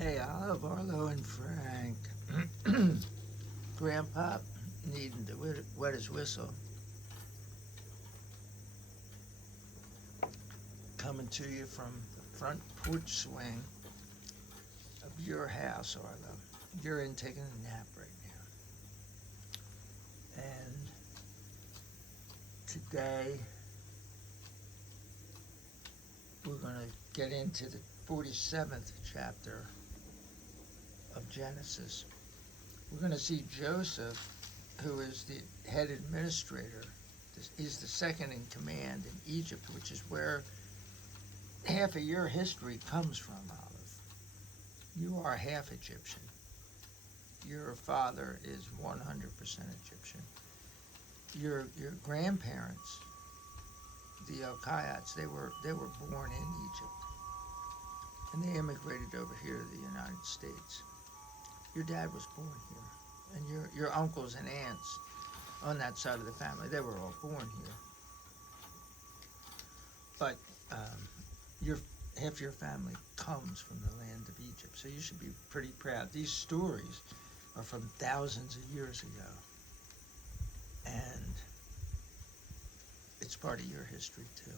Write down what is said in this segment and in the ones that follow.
Hey, Olive, Arlo, and Frank. Grandpa needing to wet his whistle. Coming to you from the front porch swing of your house, Arlo. You're in taking a nap right now. And today we're going to get into the 47th chapter of Genesis. We're going to see Joseph, who is the head administrator. He's the second in command in Egypt, which is where half of your history comes from, Olive. You are half Egyptian. Your father is 100% Egyptian. Your grandparents, the Elkites, they were born in Egypt, and they immigrated over here to the United States. Your dad was born here, and your uncles and aunts on that side of the family, they were all born here. But half your family comes from the land of Egypt, so you should be pretty proud. These stories are from thousands of years ago, and it's part of your history too.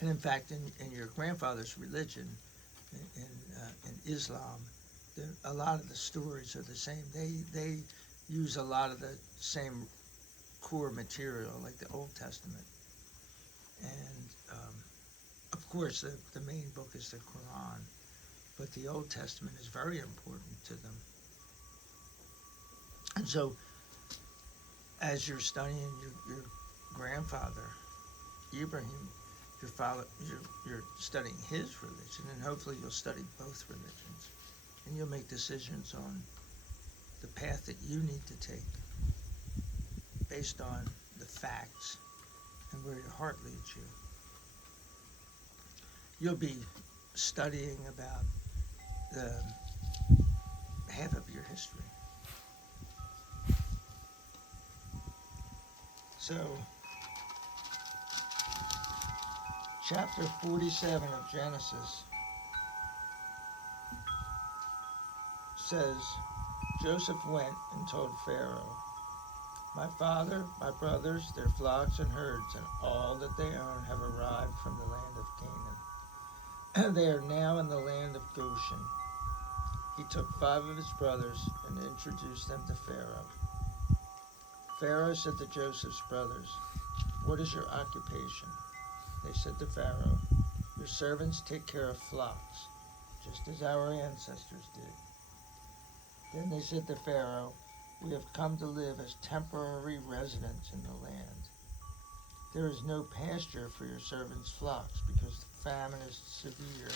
And in fact, in your grandfather's religion, in Islam, a lot of the stories are the same. They use a lot of the same core material, like the Old Testament. And of course, the main book is the Quran, but the Old Testament is very important to them. And so, as you're studying your grandfather, Ibrahim, you're studying his religion, and hopefully you'll study both religions, and you'll make decisions on the path that you need to take based on the facts and where your heart leads you. You'll be studying about the half of your history. So, chapter 47 of Genesis says, Joseph went and told Pharaoh, "My father, my brothers, their flocks and herds, and all that they own have arrived from the land of Canaan. And they are now in the land of Goshen." He took 5 of his brothers and introduced them to Pharaoh. Pharaoh said to Joseph's brothers, "What is your occupation?" They said to Pharaoh, "Your servants take care of flocks, just as our ancestors did." Then they said to Pharaoh, "We have come to live as temporary residents in the land. There is no pasture for your servants' flocks because the famine is severe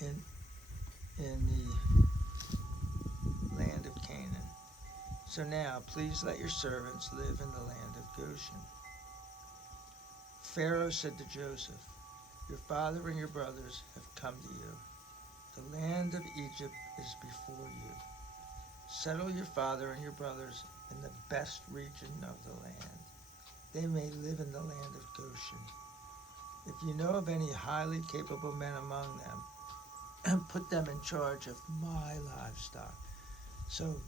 in the land of Canaan. So now, please let your servants live in the land of Goshen." Pharaoh said to Joseph, "Your father and your brothers have come to you. The land of Egypt is before you. Settle your father and your brothers in the best region of the land. They may live in the land of Goshen. If you know of any highly capable men among them, put them in charge of my livestock." So,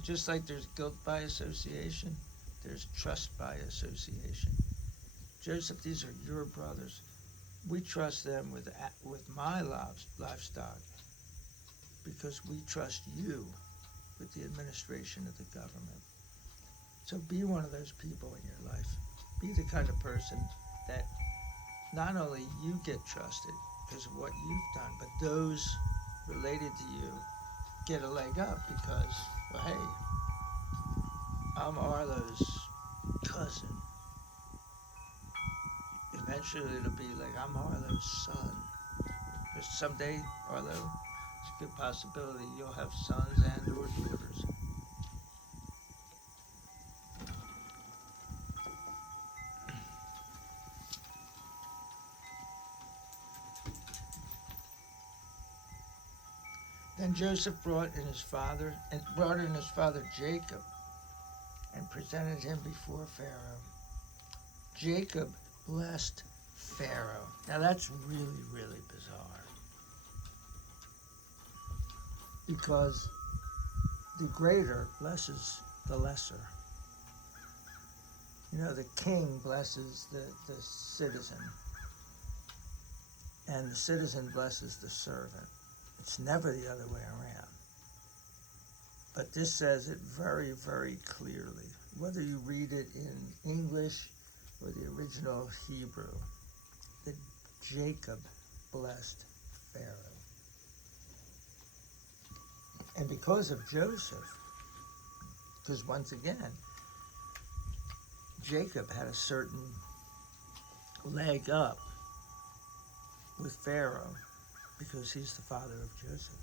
just like there's guilt by association, there's trust by association. Joseph, these are your brothers. We trust them with my livestock because we trust you with the administration of the government. So be one of those people in your life. Be the kind of person that not only you get trusted because of what you've done, but those related to you get a leg up because, well, hey, I'm Arlo's cousin. Eventually it'll be like, I'm Arlo's son. Because someday, Arlo, it's a good possibility you'll have sons and or daughters. Then Joseph brought in his father Jacob and presented him before Pharaoh. Jacob blessed Pharaoh. Now that's really, really bizarre. Because the greater blesses the lesser. You know, the king blesses the citizen, and the citizen blesses the servant. It's never the other way around. But this says it very, very clearly, whether you read it in English or the original Hebrew, that Jacob blessed Pharaoh. And because of Joseph, because once again, Jacob had a certain leg up with Pharaoh because he's the father of Joseph.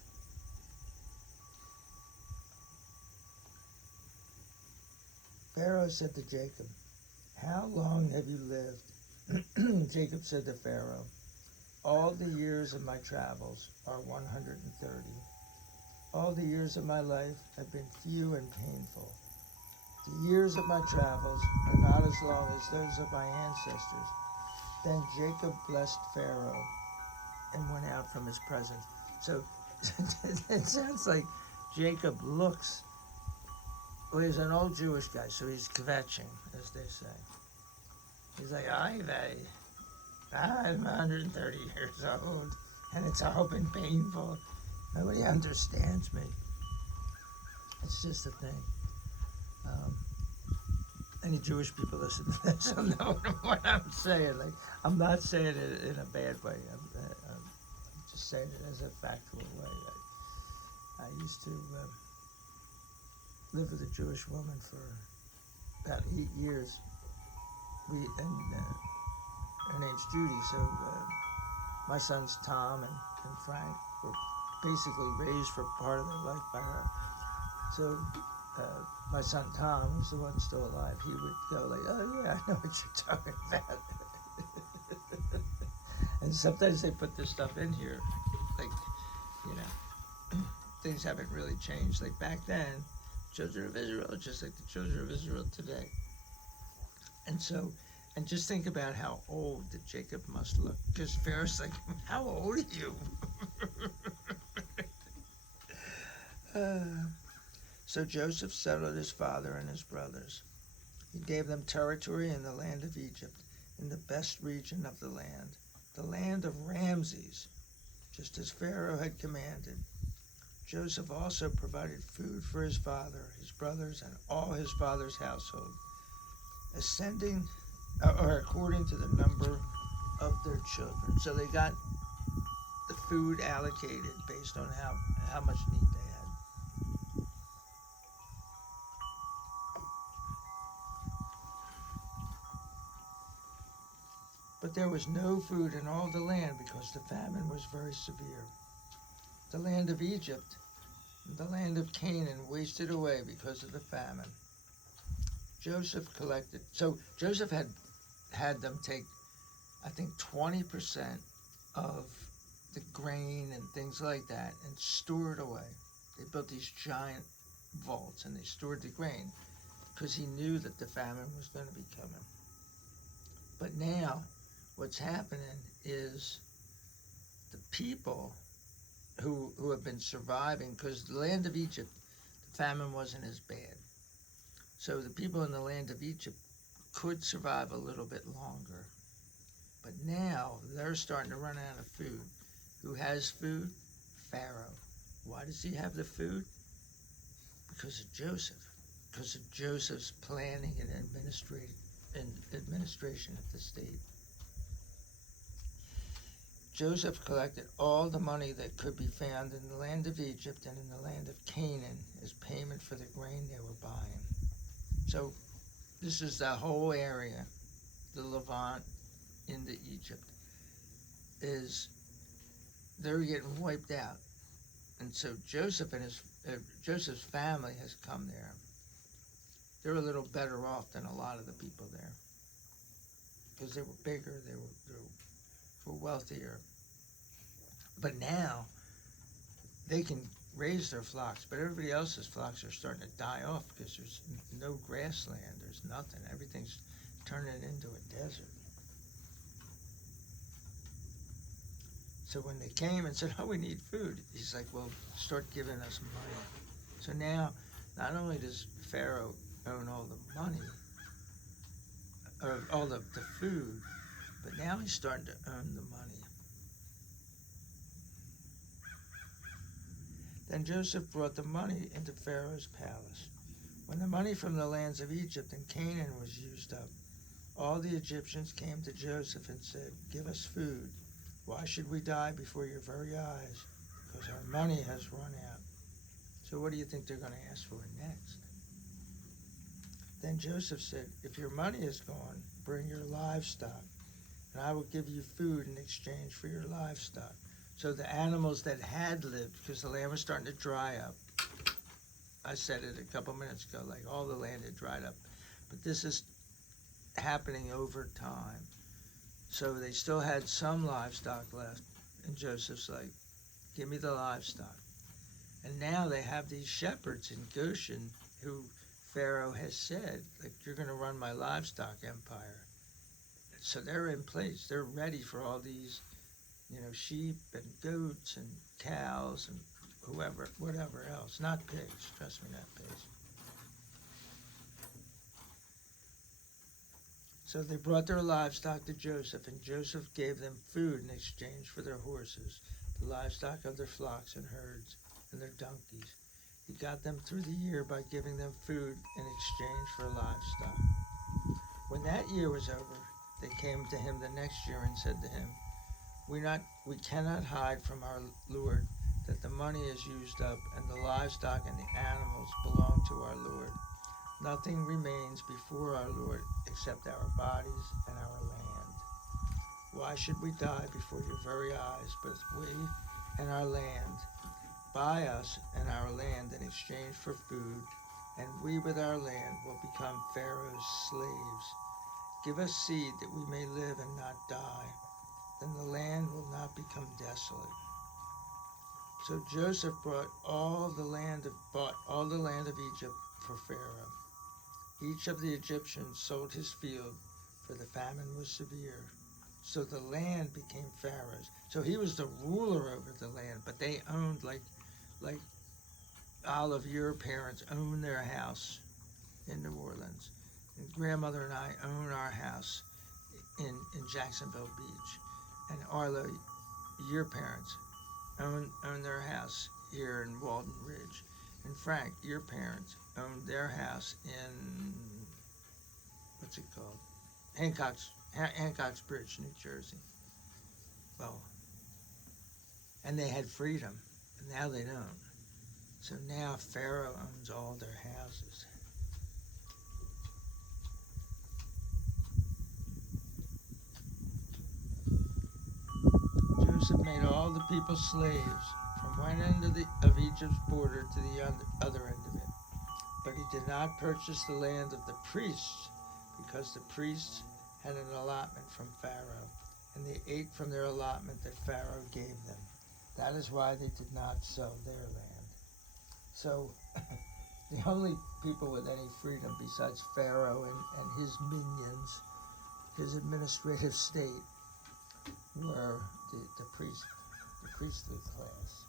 Pharaoh said to Jacob, "How long have you lived?" Jacob said to Pharaoh, "All the years of my travels are 130. All the years of my life have been few and painful. The years of my travels are not as long as those of my ancestors." Then Jacob blessed Pharaoh and went out from his presence. So it sounds like Jacob looks, well, he's an old Jewish guy, so he's kvetching, as they say. He's like, I'm 130 years old, and it's all been painful. Nobody understands me. It's just a thing. Any Jewish people listen to this will know what I'm saying. Like, I'm not saying it in a bad way. I'm just saying it as a factual way. I used to live with a Jewish woman for about 8 years. Her name's Judy. So my sons Tom and Frank were basically raised for part of their life by her. So my son Tom, who's the one still alive, he would go like, "Oh yeah, I know what you're talking about." And sometimes they put this stuff in here, like, you know, things haven't really changed. Like back then, children of Israel are just like the children of Israel today. And so, and just think about how old that Jacob must look. Because Pharaoh's like, "How old are you?" So Joseph settled his father and his brothers. He gave them territory in the land of Egypt, in the best region of the land of Ramses, just as Pharaoh had commanded. Joseph also provided food for his father, his brothers, and all his father's household, according to the number of their children. So they got the food allocated based on how much need they had. But there was no food in all the land because the famine was very severe. The land of Egypt and the land of Canaan wasted away because of the famine. Joseph collected. So Joseph had them take, I think, 20% of the grain and things like that and store it away. They built these giant vaults and they stored the grain because he knew that the famine was going to be coming. But now what's happening is the people who have been surviving, because the land of Egypt, the famine wasn't as bad. So the people in the land of Egypt could survive a little bit longer. But now they're starting to run out of food. Who has food? Pharaoh. Why does he have the food? Because of Joseph. Because of Joseph's planning and administration at the state. Joseph collected all the money that could be found in the land of Egypt and in the land of Canaan as payment for the grain they were buying. So this is the whole area, the Levant into Egypt, they're getting wiped out. And so Joseph's family has come there. They're a little better off than a lot of the people there because they were bigger, they were wealthier. But now they can raise their flocks, but everybody else's flocks are starting to die off because there's no grassland, there's nothing. Everything's turning into a desert. So when they came and said, oh, we need food, he's like, well, start giving us money. So now, not only does Pharaoh own all the money, or all the food, but now he's starting to own the money. Then Joseph brought the money into Pharaoh's palace. When the money from the lands of Egypt and Canaan was used up, all the Egyptians came to Joseph and said, give us food. Why should we die before your very eyes? Because our money has run out. So what do you think they're going to ask for next? Then Joseph said, if your money is gone, bring your livestock, and I will give you food in exchange for your livestock. So the animals that had lived, because the land was starting to dry up, I said it a couple minutes ago, like all the land had dried up. But this is happening over time. So they still had some livestock left. And Joseph's like, give me the livestock. And now they have these shepherds in Goshen who Pharaoh has said, like, you're going to run my livestock empire. So they're in place. They're ready for all these, sheep and goats and cows and whatever else. Not pigs. Trust me, not pigs. So they brought their livestock to Joseph, and Joseph gave them food in exchange for their horses, the livestock of their flocks and herds, and their donkeys. He got them through the year by giving them food in exchange for livestock. When that year was over, they came to him the next year and said to him, we cannot hide from our Lord that the money is used up, and the livestock and the animals belong to our Lord. Nothing remains before our Lord except our bodies and our land. Why should we die before your very eyes, both we and our land? Buy us and our land in exchange for food, and we with our land will become Pharaoh's slaves. Give us seed that we may live and not die. Then the land will not become desolate. So Joseph bought all the land of Egypt for Pharaoh. Each of the Egyptians sold his field, for the famine was severe. So the land became Pharaoh's. So he was the ruler over the land, but they owned, like Olive, your parents own their house in New Orleans. And grandmother and I own our house in Jacksonville Beach. And Arlo, your parents own their house here in Walden Ridge. And Frank, your parents owned their house in, what's it called? Hancock's Bridge, New Jersey. Well, and they had freedom, and now they don't. So now Pharaoh owns all their houses. Joseph made all the people slaves from one end of Egypt's border to the other end of it. But he did not purchase the land of the priests, because the priests had an allotment from Pharaoh, and they ate from their allotment that Pharaoh gave them. That is why they did not sell their land. So the only people with any freedom besides Pharaoh and his minions, his administrative state, were the priestly class.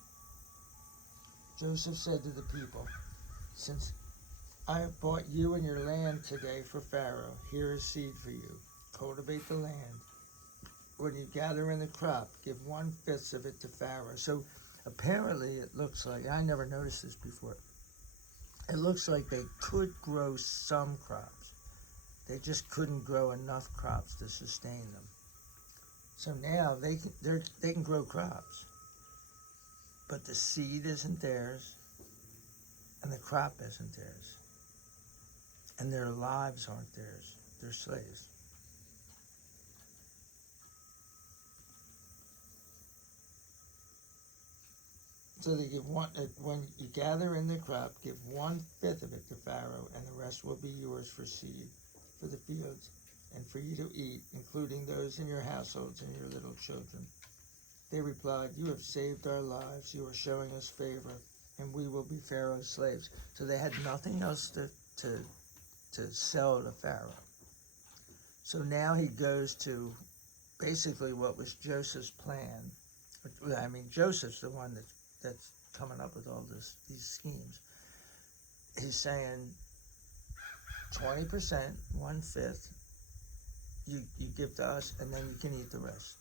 Joseph said to the people, since I have bought you and your land today for Pharaoh, here is seed for you. Cultivate the land. When you gather in the crop, give 1/5 of it to Pharaoh. So apparently it looks like, I never noticed this before, it looks like they could grow some crops. They just couldn't grow enough crops to sustain them. So now they can grow crops, but the seed isn't theirs, and the crop isn't theirs, and their lives aren't theirs. They're slaves. So they give when you gather in the crop, give 1/5 of it to Pharaoh, and the rest will be yours for seed, for the fields, and for you to eat, including those in your households and your little children. They replied, you have saved our lives. You are showing us favor, and we will be Pharaoh's slaves. So they had nothing else to sell to Pharaoh. So now he goes to basically what was Joseph's plan I mean, Joseph's the one that's coming up with all these schemes. He's saying 20%, 1/5, you give to us, and then you can eat the rest.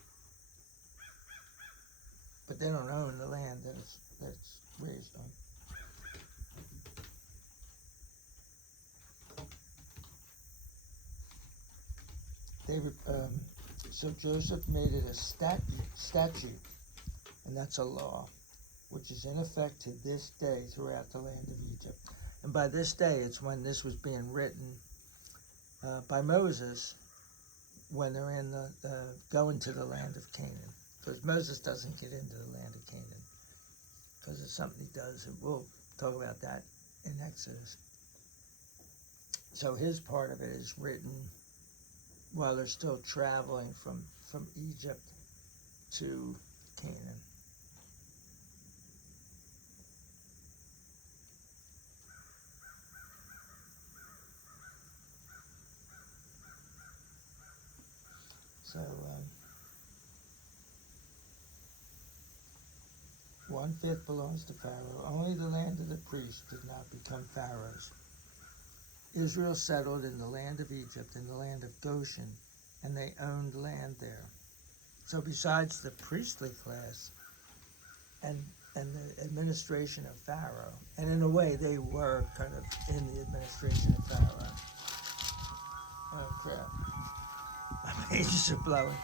But they don't own the land that's raised on. So Joseph made it a statute, and that's a law, which is in effect to this day throughout the land of Egypt. And by this day, it's when this was being written by Moses, when they're in going to the land of Canaan. Because Moses doesn't get into the land of Canaan, because it's something he does, and we'll talk about that in Exodus. So his part of it is written while they're still traveling from Egypt to Canaan. So 1/5 belongs to Pharaoh. Only the land of the priests did not become Pharaoh's. Israel settled in the land of Egypt, in the land of Goshen, and they owned land there. So besides the priestly class and the administration of Pharaoh, and in a way they were kind of in the administration of Pharaoh. Oh crap, my pages are blowing.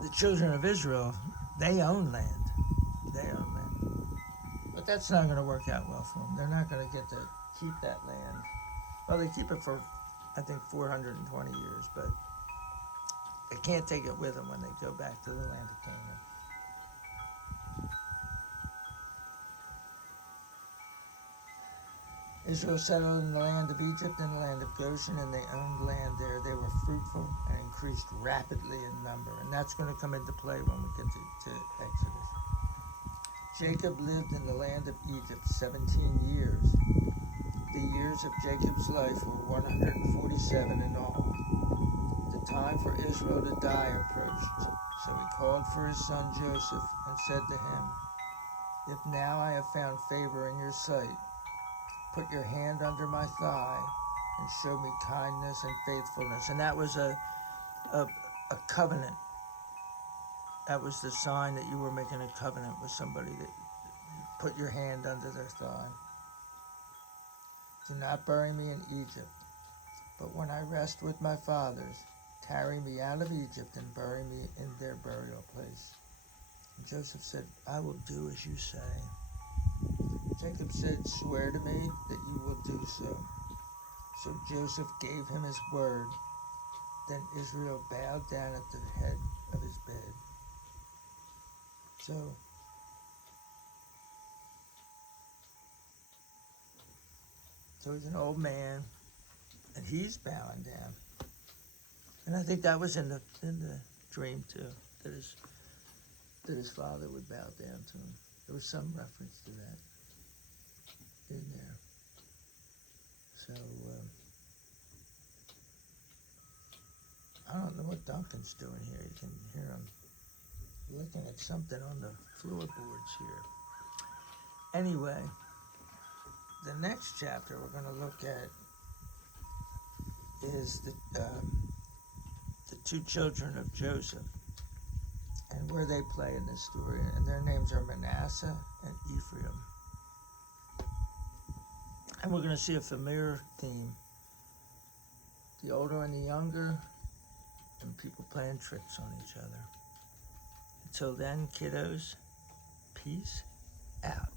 The children of Israel, they own land. They own land. But that's not going to work out well for them. They're not going to get to keep that land. Well, they keep it for, I think, 420 years, but they can't take it with them when they go back to the land of Canaan. Israel settled in the land of Egypt and the land of Goshen, and they owned land there. They were fruitful and increased rapidly in number, and that's going to come into play when we get to Exodus. Jacob lived in the land of Egypt 17 years. The years of Jacob's life were 147 in all. The time for Israel to die approached, so he called for his son Joseph and said to him, "If now I have found favor in your sight, put your hand under my thigh and show me kindness and faithfulness." And that was a covenant. That was the sign that you were making a covenant with somebody, that you put your hand under their thigh. "Do not bury me in Egypt, but when I rest with my fathers, carry me out of Egypt and bury me in their burial place." And Joseph said, "I will do as you say." Jacob said, "Swear to me that you will do so." So Joseph gave him his word. Then Israel bowed down at the head of his bed. So he's an old man, and he's bowing down. And I think that was in the dream too, that his father would bow down to him. There was some reference to that in there. So I don't know what Duncan's doing here. You can hear him looking at something on the floorboards here. Anyway, the next chapter we're going to look at is the two children of Joseph and where they play in this story. And their names are Manasseh and Ephraim. And we're going to see a familiar theme. The older and the younger, and people playing tricks on each other. Until then, kiddos, peace out.